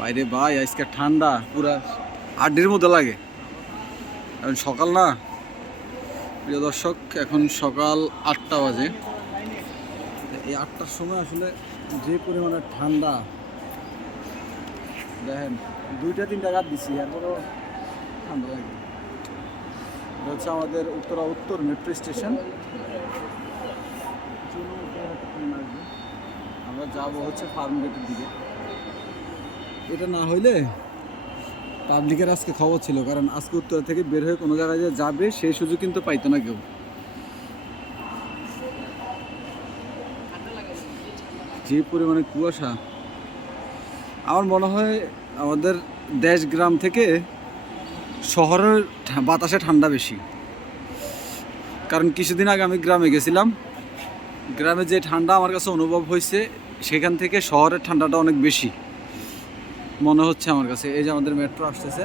বাইরে ভাই আজকে ঠান্ডা পুরা আড্ডির মতো লাগে। এখন সকাল না, প্রিয় দর্শক, এখন সকাল 8টা বাজে। এই 8টার সময় আসলে যে পরিমাণে ঠান্ডা দেখেন, 2-3টা গাছ দিচ্ছি এরপরও ঠান্ডা লাগে। এটা হচ্ছে আমাদের উত্তর মেট্রো স্টেশন। আমরা যাবো হচ্ছে ফার্ম গেটের দিকে। এটা না হইলে পাবলিকের আজকে খবর ছিল, কারণ আজকে উত্তরা থেকে বের হয়ে কোনো জায়গায় যে যাবে সেই সুযোগ কিন্তু পাইতো না কেউ। যে পরিমাণে কুয়াশা, আমার মনে হয় আমাদের দেশ গ্রাম থেকে শহরের বাতাসে ঠান্ডা বেশি। কারণ কিছুদিন আগে আমি গ্রামে গেছিলাম, গ্রামে যে ঠান্ডা আমার কাছে অনুভব হয়েছে সেখান থেকে শহরের ঠান্ডাটা অনেক বেশি মনে হচ্ছে আমার কাছে। এই যে আমাদের মেট্রো আসতেছে।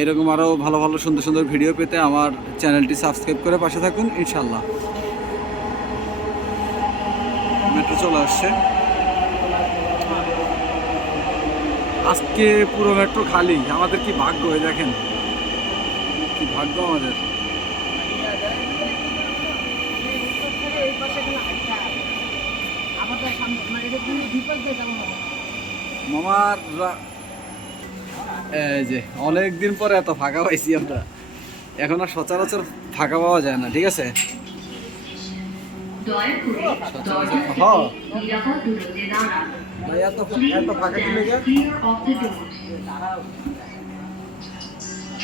এরকম আরও ভালো ভালো সুন্দর সুন্দর ভিডিও পেতে আমার চ্যানেলটি সাবস্ক্রাইব করে পাশে থাকুন ইনশাল্লাহ। মেট্রো চলে আসছে। আজকে পুরো মেট্রো খালি। আমাদের কি ভাগ্য, হয়ে দেখেন কি ভাগ্য আমাদের। মামার এই যে অনেকদিন পরে এত ফাঁকা পাইছি আমরা। এখন আর সচরাচর ফাঁকা পাওয়া যায় না, ঠিক আছে?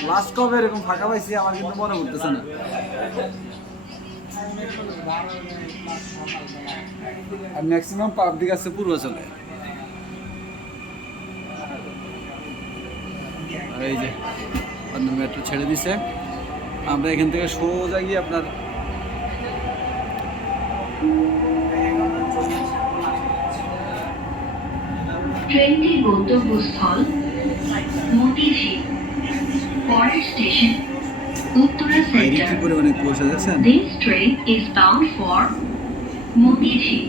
লাস্ট কবে এরকম ফাঁকা পাইছি আমার কিন্তু মনে পড়তেছে না। আর ম্যাক্সিমাম পাবলিক আছে পূর্বাচলে। এই যে মেট্রো ছেড়ে দিছে, আমরা এখান থেকে সোজা গিয়ে আপনার ট্রেনটির গন্তব্যস্থল মতিঝিল, পরের স্টেশন উত্তরা সেন্টার। পরিমাণে কুয়াশা যাচ্ছেন। This train is bound for Motijheel.